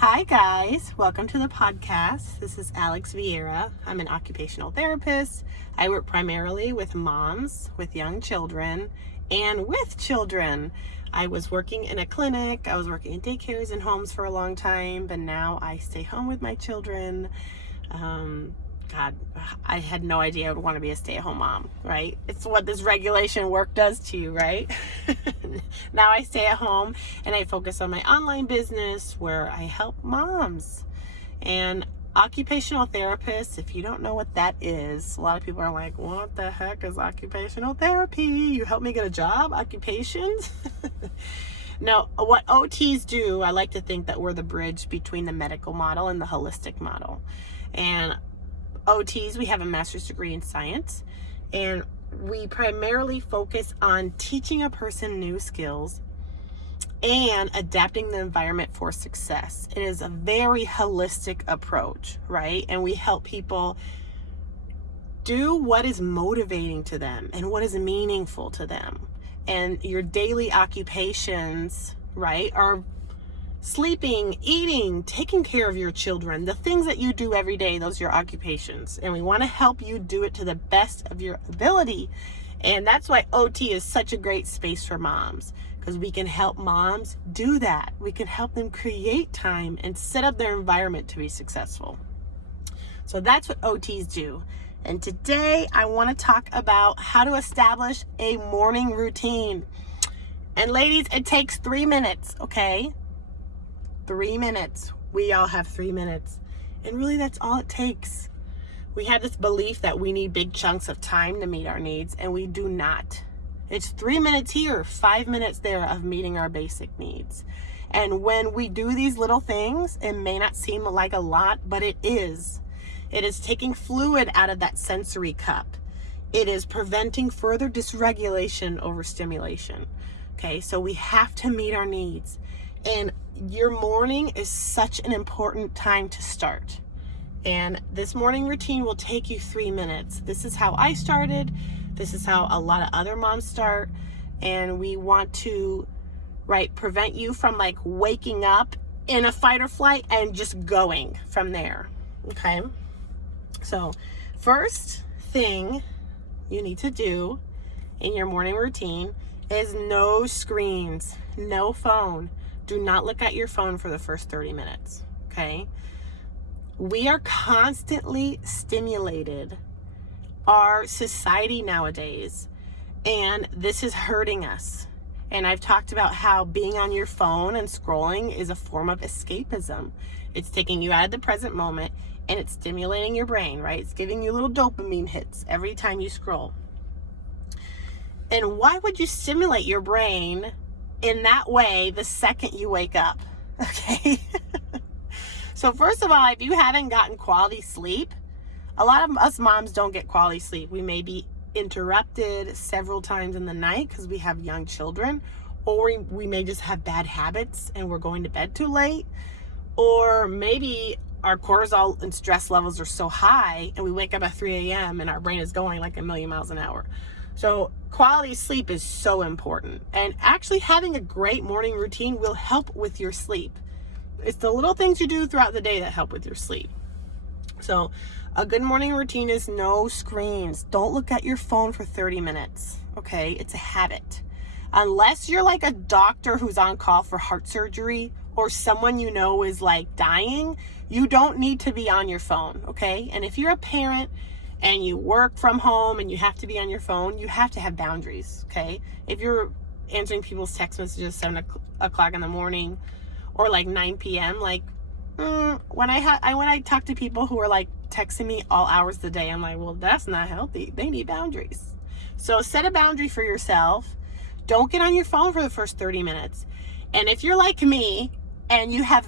Hi guys, welcome to the podcast. This is Alex Vieira. I'm an occupational therapist. I work primarily with moms, with young children, and with children. I was working in a clinic, I was working in daycares and homes for a long time, but now I stay home with my children. God, I had no idea I would want to be a stay-at-home mom, right? It's what this regulation work does to you, right? Now I stay at home and I focus on my online business where I help moms. And occupational therapists, if you don't know what that is, a lot of people are like, what the heck is occupational therapy? You help me get a job? Occupations? No, what OTs do, I like to think that we're the bridge between the medical model and the holistic model. And OTs, we have a master's degree in science, and we primarily focus on teaching a person new skills and adapting the environment for success. It is a very holistic approach, right? And we help people do what is motivating to them and what is meaningful to them. And your daily occupations, right, are sleeping, eating, taking care of your children, the things that you do every day, those are your occupations. And we want to help you do it to the best of your ability. And that's why OT is such a great space for moms, because we can help moms do that. We can help them create time and set up their environment to be successful. So that's what OTs do. And today I want to talk about how to establish a morning routine. And ladies, it takes 3 minutes, okay? 3 minutes. We all have 3 minutes. And really that's all it takes. We have this belief that we need big chunks of time to meet our needs, and we do not. It's 3 minutes here, 5 minutes there of meeting our basic needs. And when we do these little things, it may not seem like a lot, but it is. It is taking fluid out of that sensory cup. It is preventing further dysregulation over stimulation. Okay, so we have to meet our needs. And your morning is such an important time to start. And this morning routine will take you 3 minutes. This is how I started. This is how a lot of other moms start. And we want to, prevent you from waking up in a fight or flight and just going from there. Okay. So first thing you need to do in your morning routine is no screens, no phone. Do not look at your phone for the first 30 minutes, okay? We are constantly stimulated, our society nowadays, and this is hurting us. And I've talked about how being on your phone and scrolling is a form of escapism. It's taking you out of the present moment and it's stimulating your brain, right? It's giving you little dopamine hits every time you scroll. And why would you stimulate your brain in that way the second you wake up? Okay. So first of all, if you haven't gotten quality sleep, a lot of us moms don't get quality sleep. We may be interrupted several times in the night because we have young children, or we may just have bad habits and we're going to bed too late, or maybe our cortisol and stress levels are so high and we wake up at 3 a.m. and our brain is going like a million miles an hour. So quality sleep is so important, and actually having a great morning routine will help with your sleep. It's the little things you do throughout the day that help with your sleep. So a good morning routine is no screens. Don't look at your phone for 30 minutes, okay? It's a habit. Unless you're like a doctor who's on call for heart surgery or someone you know is dying, you don't need to be on your phone, okay? And if you're a parent and you work from home and you have to be on your phone, you have to have boundaries, okay? If you're answering people's text messages 7 o'clock in the morning or 9 p.m., when I talk to people who are texting me all hours of the day, I'm like, well, that's not healthy. They need boundaries. So set a boundary for yourself. Don't get on your phone for the first 30 minutes. And if you're like me and you have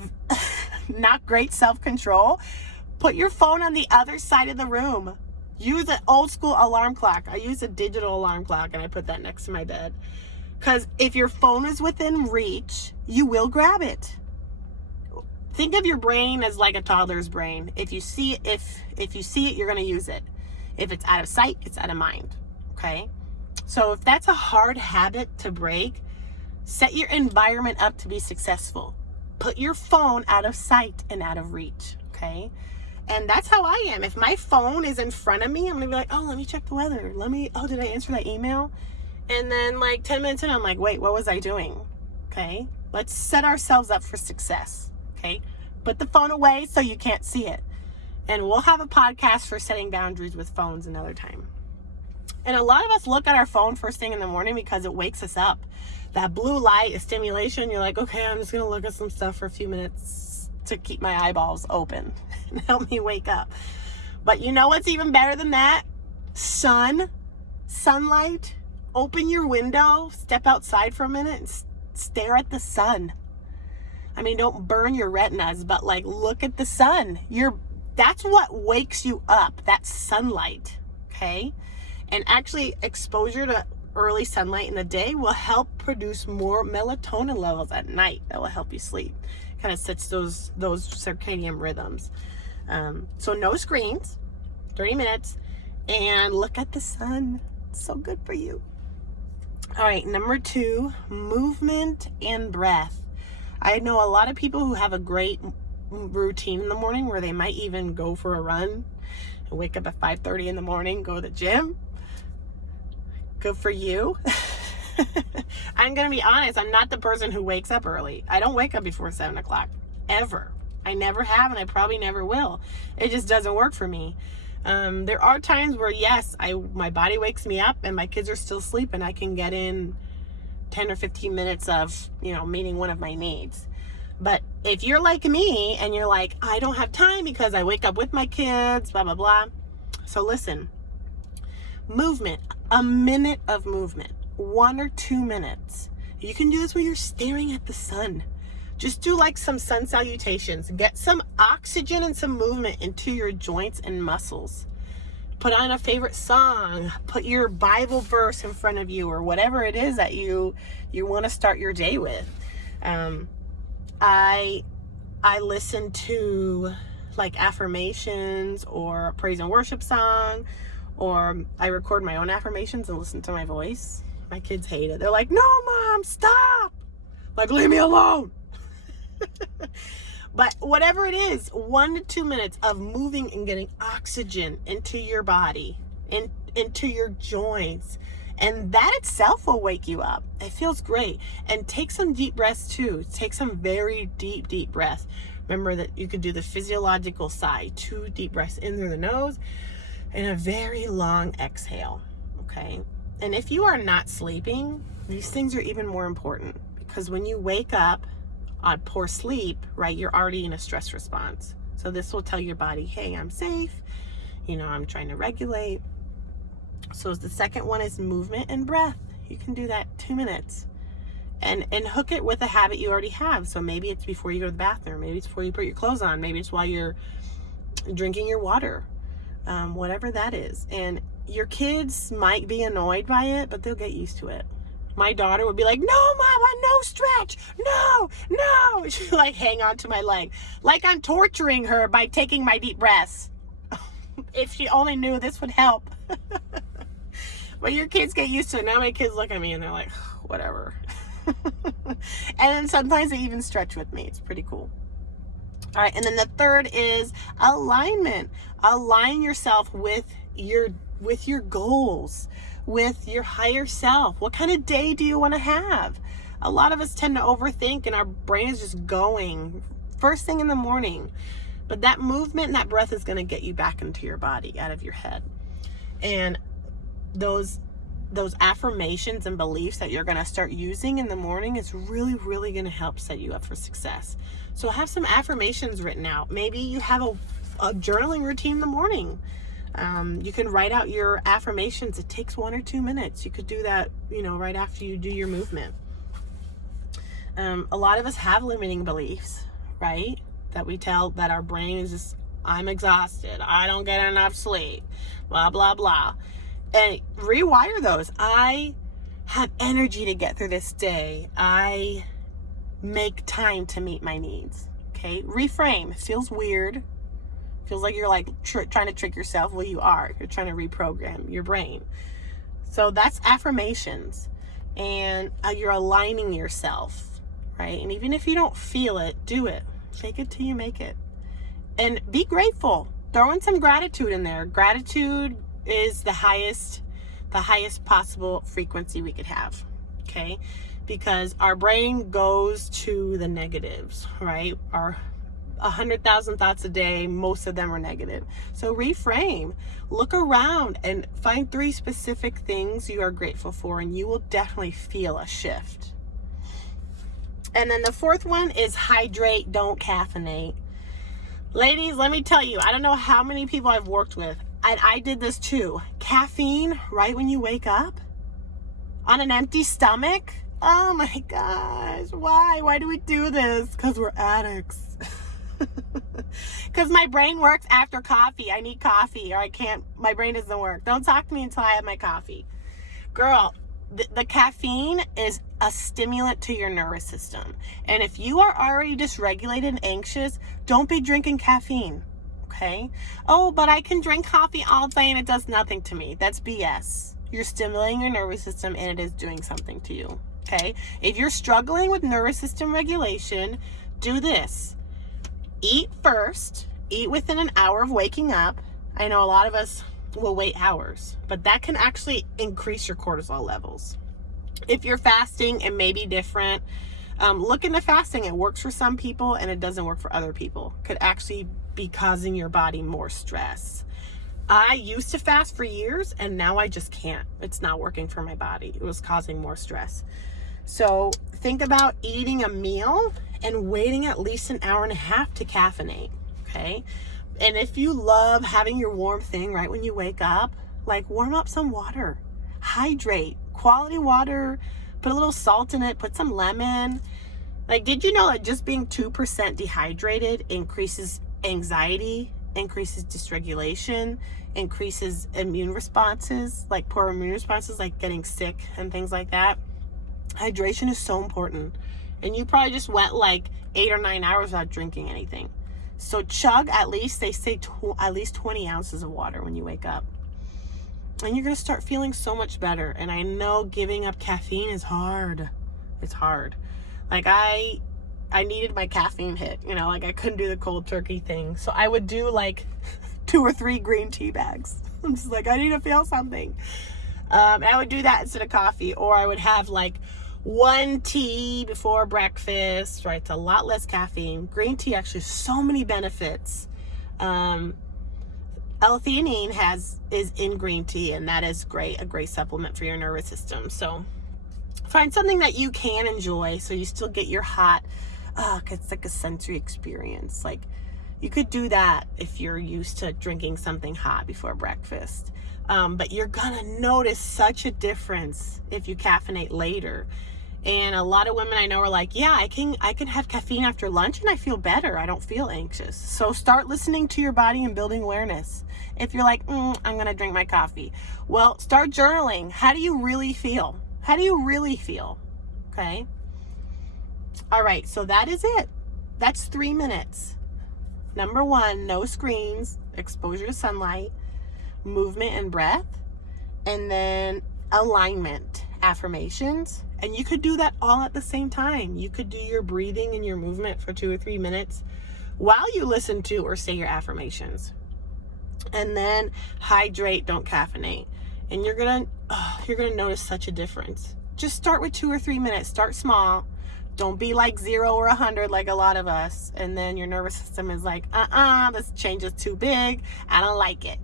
not great self-control, put your phone on the other side of the room. Use an old school alarm clock. I use a digital alarm clock and I put that next to my bed. Because if your phone is within reach, you will grab it. Think of your brain as like a toddler's brain. If you see it, you're going to use it. If it's out of sight, it's out of mind. Okay? So if that's a hard habit to break, set your environment up to be successful. Put your phone out of sight and out of reach, okay? And that's how I am. If my phone is in front of me, I'm gonna be like, oh, let me check the weather. Did I answer that email? And then like 10 minutes in, I'm like, wait, what was I doing? Okay, let's set ourselves up for success, okay? Put the phone away so you can't see it. And we'll have a podcast for setting boundaries with phones another time. And a lot of us look at our phone first thing in the morning because it wakes us up. That blue light is stimulation. You're like, okay, I'm just going to look at some stuff for a few minutes to keep my eyeballs open and help me wake up. But you know what's even better than that? Sunlight. Open your window, step outside for a minute and stare at the sun. I mean, don't burn your retinas, but like look at the sun. That's what wakes you up, that sunlight, okay? And actually exposure to early sunlight in the day will help produce more melatonin levels at night. That will help you sleep. Kind of sets those circadian rhythms. So no screens, 30 minutes, and look at the sun. It's so good for you. All right, number 2, movement and breath. I know a lot of people who have a great routine in the morning where they might even go for a run and wake up at 5:30 in the morning, go to the gym. Good for you. I'm going to be honest, I'm not the person who wakes up early. I don't wake up before 7 o'clock, ever. I never have, and I probably never will. It just doesn't work for me. There are times where, yes, my body wakes me up and my kids are still asleep and I can get in 10 or 15 minutes of, meeting one of my needs. But if you're like me and you're like, I don't have time because I wake up with my kids, blah, blah, blah. So listen, movement, a minute of movement, 1 or 2 minutes. You can do this when you're staring at the sun. Just do like some sun salutations. Get some oxygen and some movement into your joints and muscles. Put on a favorite song. Put your Bible verse in front of you or whatever it is that you want to start your day with. I listen to like affirmations or a praise and worship song, or I record my own affirmations and listen to my voice. My kids hate it. They're like, no, Mom, stop. Like, leave me alone. But whatever it is, 1 to 2 minutes of moving and getting oxygen into your body, into your joints. And that itself will wake you up. It feels great. And take some deep breaths too. Take some very deep, deep breaths. Remember that you could do the physiological side. 2 deep breaths in through the nose and a very long exhale. Okay. And if you are not sleeping, these things are even more important, because when you wake up on poor sleep, right, you're already in a stress response. So this will tell your body, hey, I'm safe. I'm trying to regulate. So the second one is movement and breath. You can do that 2 minutes and hook it with a habit you already have. So maybe it's before you go to the bathroom. Maybe it's before you put your clothes on. Maybe it's while you're drinking your water, whatever that is. And your kids might be annoyed by it, but they'll get used to it. My daughter would be like, no, Mama, no stretch. No. She'd like hang on to my leg. Like I'm torturing her by taking my deep breaths. If she only knew this would help. But your kids get used to it. Now my kids look at me and they're like, whatever. And then sometimes they even stretch with me. It's pretty cool. All right. And then the third is alignment. Align yourself with your goals, with your higher self. What kind of day do you want to have? A lot of us tend to overthink and our brain is just going first thing in the morning. But that movement and that breath is going to get you back into your body, out of your head. And those affirmations and beliefs that you're going to start using in the morning is really, really going to help set you up for success. So have some affirmations written out. Maybe you have a journaling routine in the morning. You can write out your affirmations. It takes 1 or 2 minutes. You could do that, right after you do your movement. A lot of us have limiting beliefs, right? That we tell that our brain is just, I'm exhausted. I don't get enough sleep, blah, blah, blah. And rewire those. I have energy to get through this day. I make time to meet my needs. Okay. Reframe. It feels weird. Feels like you're like trying to trick yourself. Well, you are. You're trying to reprogram your brain. So that's affirmations. And you're aligning yourself, right? And even if you don't feel it, do it. Fake it till you make it. And be grateful. Throw in some gratitude in there. Gratitude is the highest possible frequency we could have, okay? Because our brain goes to the negatives, right? Our 100,000 thoughts a day, most of them are negative. So reframe, look around and find 3 specific things you are grateful for, and you will definitely feel a shift. And then the 4th one is hydrate, don't caffeinate. Ladies, let me tell you, I don't know how many people I've worked with, and I did this too. Caffeine right when you wake up on an empty stomach. Oh my gosh, why do we do this? Because we're addicts. Because my brain works after coffee. I need coffee, or I can't, my brain doesn't work. Don't talk to me until I have my coffee. Girl, the caffeine is a stimulant to your nervous system. And if you are already dysregulated and anxious, don't be drinking caffeine, okay? Oh, but I can drink coffee all day and it does nothing to me. That's BS. You're stimulating your nervous system and it is doing something to you, okay? If you're struggling with nervous system regulation, do this. Eat first. Eat within an hour of waking up. I know a lot of us will wait hours, but that can actually increase your cortisol levels. If you're fasting, it may be different. Look into fasting. It works for some people and it doesn't work for other people. Could actually be causing your body more stress. I used to fast for years and now I just can't. It's not working for my body. It was causing more stress. So think about eating a meal and waiting at least an hour and a half to caffeinate, okay? And if you love having your warm thing right when you wake up, like warm up some water, hydrate, quality water, put a little salt in it, put some lemon. Like, did you know that just being 2% dehydrated increases anxiety, increases dysregulation, increases immune responses, like poor immune responses, like getting sick and things like that? Hydration is so important. And you probably just went like 8 or 9 hours without drinking anything. So chug at least, they say at least 20 ounces of water when you wake up. And you're going to start feeling so much better. And I know giving up caffeine is hard. It's hard. Like I needed my caffeine hit, you know, like I couldn't do the cold turkey thing. So I would do like 2 or 3 green tea bags. I'm just like, I need to feel something. And I would do that instead of coffee. Or I would have like 1 tea before breakfast, right? It's a lot less caffeine. Green tea actually has so many benefits. L-theanine is in green tea, and that is a great supplement for your nervous system. So find something that you can enjoy so you still get your hot, it's like a sensory experience. Like you could do that if you're used to drinking something hot before breakfast. But you're gonna notice such a difference if you caffeinate later. And a lot of women I know are like, yeah, I can have caffeine after lunch and I feel better. I don't feel anxious. So start listening to your body and building awareness. If you're like, I'm gonna drink my coffee. Well, start journaling. How do you really feel? How do you really feel? Okay. All right, so that is it. That's 3 minutes. Number 1, no screens, exposure to sunlight, movement and breath, and then alignment, affirmations. And you could do that all at the same time. You could do your breathing and your movement for 2 or 3 minutes while you listen to or say your affirmations. And then hydrate, don't caffeinate. And you're gonna notice such a difference. Just start with 2 or 3 minutes. Start small. Don't be like 0 or 100 like a lot of us. And then your nervous system is like, this change is too big. I don't like it.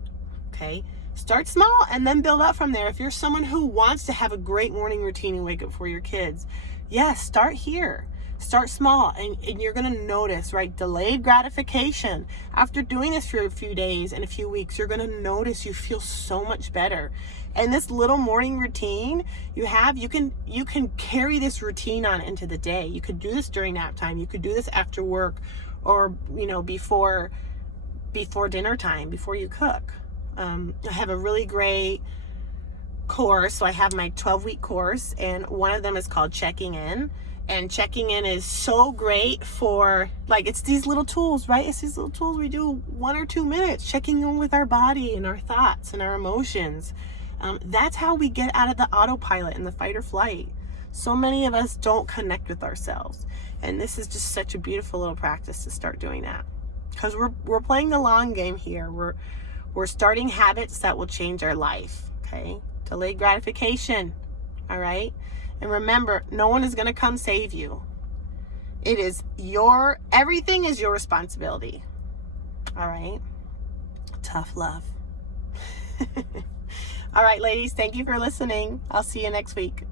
Okay. Start small and then build up from there. If you're someone who wants to have a great morning routine and wake up for your kids, yes, start here. Start small and you're going to notice, right? Delayed gratification. After doing this for a few days and a few weeks, you're going to notice you feel so much better. And this little morning routine you can carry this routine on into the day. You could do this during nap time. You could do this after work or, before dinner time, before you cook. I have a really great course. So I have my 12-week course, and one of them is called Checking In. And checking in is so great for, like, it's these little tools, right? It's these little tools we do 1 or 2 minutes, checking in with our body and our thoughts and our emotions. That's how we get out of the autopilot and the fight or flight. So many of us don't connect with ourselves. And this is just such a beautiful little practice to start doing that. Because we're playing the long game here. We're starting habits that will change our life. Okay? Delayed gratification. All right? And remember, no one is going to come save you. Everything is your responsibility. All right? Tough love. All right, ladies, thank you for listening. I'll see you next week.